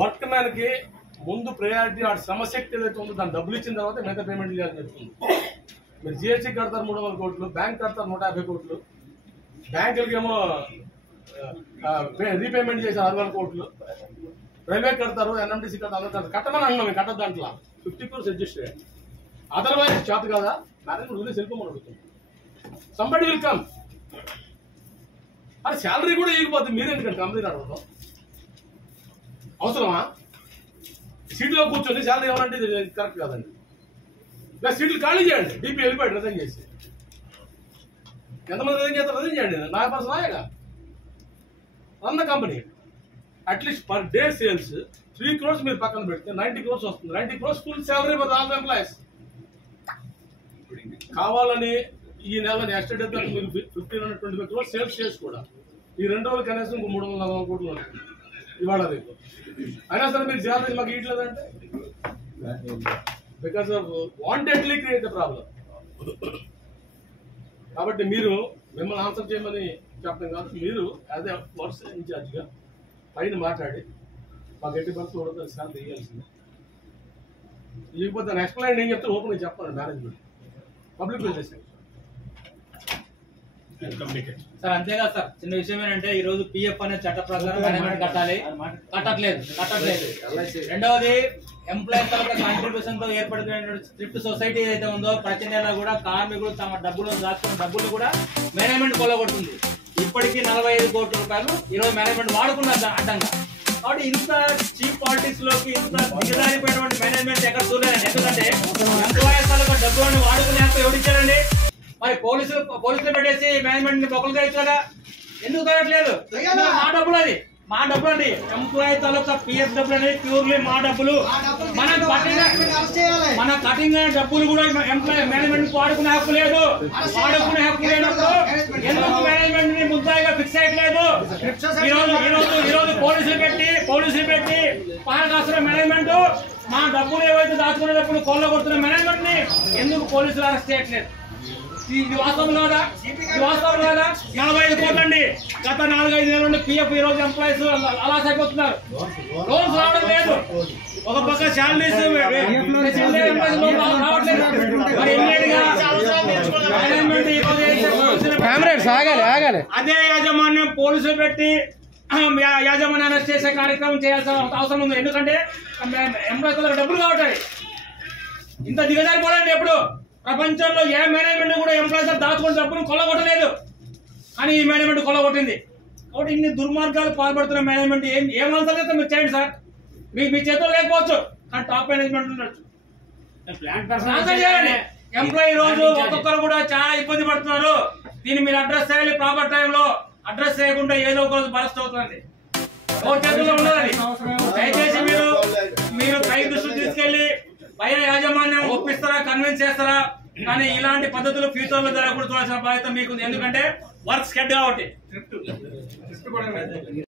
Work man కి ముందు priority ఆ శ్రమశక్తి ఏదైతే ఉందో దాన్ని డబ్బులు ఇచ్చిన తర్వాత మిగతా పేమెంట్ చేయాలని చెప్తుంది. మీరు జిఎస్టీ కడతారు 300 కోట్లు, బ్యాంక్ కడతారు 150 కోట్లు, బ్యాంకులకి ఏమో రీపేమెంట్ చేసి 600 కోట్లు, రైల్వే కడతారు, ఎన్ఎంటీసీ కడతారు, కట్టమని అన్నాం. మేము కట్టద్దు దాంట్లో 50 crores అడ్జస్ట్ చేయండి. అదర్వైజ్ చేత కదా మేనేజ్మెంట్ వదిలేసి వెళ్ళిపోమని అడుగుతుంది. Somebody will come. అది శాలరీ కూడా ఇవ్వకపోతే మీరు ఎందుకంటే కంపెనీ అడగడం అవసరమా? సీట్లో కూర్చొని శాలరీ ఇవ్వాలంటే ఇది కరెక్ట్ కాదండి. ప్లస్ సీట్లు ఖాళీ చేయండి. డీపీ వెళ్ళిపోయాడు రిజైన్ చేసి. ఎంతమంది రిజైన్ చేస్తారు? రిజైన్ చేయండి. 4% రాయగా run the company. At least per day sales 3 crores మీరు పక్కన పెడితే 90 crores వస్తుంది. 90 crores full salary for all employees. కావాలని ఈ నెల నెక్స్ట్ డే మీరు 1525 crores సేల్స్ చేసి కూడా ఈ 2 రోజులు కనీసం 340 కోట్లు ఉంటుంది ఇవాళ రేపు. అయినా సరే మీరు శాలరీ మాకు ఇవ్వట్లేదంటే because of wantedly create the problem. కాబట్టి మీరు మిమ్మల్ని ఆన్సర్ చేయమని చెప్పడం కాదు, మీరు యాజ్ ఎ వర్క్స్ ఇన్ఛార్జ్గా పైన మాట్లాడి మాకు ఎట్టి బస్సు కూడా శాలరీ ఇవ్వాల్సింది. ఇవ్వకపోతే ఎక్స్ప్లెయిన్ ఏం చెప్తే ఓపెన్ చెప్పాలి మేనేజ్మెంట్ పబ్లిక్ చేసేది సార్. అంతేగా సార్, చిన్న విషయం ఏంటంటే ఈ రోజు పిఎఫ్ అనే చట్ట ప్రకారం మేనేజ్మెంట్ కట్టాలి, కట్టట్లేదు. రెండవది ఎంప్లాయీస్ తరఫున కాంట్రిబ్యూషన్ తో ఏర్పడిన థ్రిఫ్ట్ సొసైటీ ఏదైతే ఉందో ప్రతి నెల కూడా కార్మికులు తమ డబ్బులు దాచుకున్న డబ్బులు కూడా మేనేజ్మెంట్ కొల్లగొడుతుంది. ఇప్పటికీ 45 కోట్ల రూపాయలు ఈరోజు మేనేజ్మెంట్ వాడుకున్నారు అడ్డంగా. కాబట్టి ఇంత చీప్ పాలిటిక్స్ లోకి ఇంత దిగజారిపోయినటువంటి మేనేజ్మెంట్ ఎక్కడ చూడలేదండి. ఎందుకంటే ఎంప్లాయీస్ తరఫున డబ్బులను వాడుకునే హక్కు ఎవరిచ్చారండి? మరి పోలీసులు పెట్టేసి మేనేజ్మెంట్ బొక్కలు తెచ్చగా ఎందుకు తగ్గట్లేదు? మా డబ్బులు అండి. ఎంప్లాయీ తాలూకా పిఎఫ్ డబ్బులు అనేది ప్యూర్లీ మా డబ్బులు. మన కటింగ్ డబ్బులు కూడా ఎంప్లాయీ మేనేజ్మెంట్ వాడుకునే హక్కు లేదు. వాడుకునే హక్కు లేనప్పుడు ఎందుకు మేనేజ్మెంట్ ని ముద్దాయిగా ఫిక్స్ అయ్యట్లేదు? ఈ రోజు పోలీసులు పెట్టి పహార కాస్తున్న మేనేజ్మెంట్ మా డబ్బులు ఏవైతే దాచుకునే డబ్బులు కొల్లగొడుతున్న మేనేజ్మెంట్ ని ఎందుకు పోలీసులు అరెస్ట్ చేయట్లేదు? ఇది వాస్తవం కాదా? 45 కోట్లు అండి. గత 4-5 నెలల నుండి పిఎఫ్ ఈ రోజు ఎంప్లాయీస్ అలా అయిపోతున్నారు. లోన్స్ రావడం లేదు. ఒక పక్క శాలరీస్ అదే యాజమాన్యం పోలీసులు పెట్టి యాజమాన్యాన్ని అరెస్ట్ చేసే కార్యక్రమం చేయాల్సిన అవసరం ఉంది. ఎందుకంటే ఎంప్లాయీస్ డబ్బులు కావట్లేదు. ఇంత దిగజారిపోవాలండి. ఎప్పుడు ప్రపంచంలో ఏ మేనేజ్మెంట్ కూడా ఎంప్లాయీస్ దాచుకుని డబ్బును కొల్లగొట్టలేదు, కానీ ఈ మేనేజ్మెంట్ కొల్లగొట్టింది. కాబట్టి ఇన్ని దుర్మార్గాలు పాల్పడుతున్న మేనేజ్మెంట్ ఏం ఆన్సర్ చేస్తే మీరు చేయండి సార్. మీ చేతుల్లో లేకపోవచ్చు, కానీ టాప్ మేనేజ్మెంట్ ఉండొచ్చు. ఎంప్లాయీ రోజు ఒక్కొక్కరు కూడా చాలా ఇబ్బంది పడుతున్నారు. దీన్ని మీరు అడ్రస్ చేయాలి. ప్రాపర్ టైంలో అడ్రస్ చేయకుండా ఏదో ఒక రోజు బరస్ట్ అవుతుంది. చేతుల్లో ఉండదు. దయచేసి మీరు పై దృష్టి తీసుకెళ్లి పైన యాజమాన్యం ఒప్పిస్తారా, కన్విన్స్ చేస్తారా? కానీ ఇలాంటి పద్ధతులు ఫ్యూచర్ లో జరగకూడదు చూడాల్సిన బాధ్యత మీకు. ఎందుకంటే వర్క్ స్కెడ్ కాబట్టి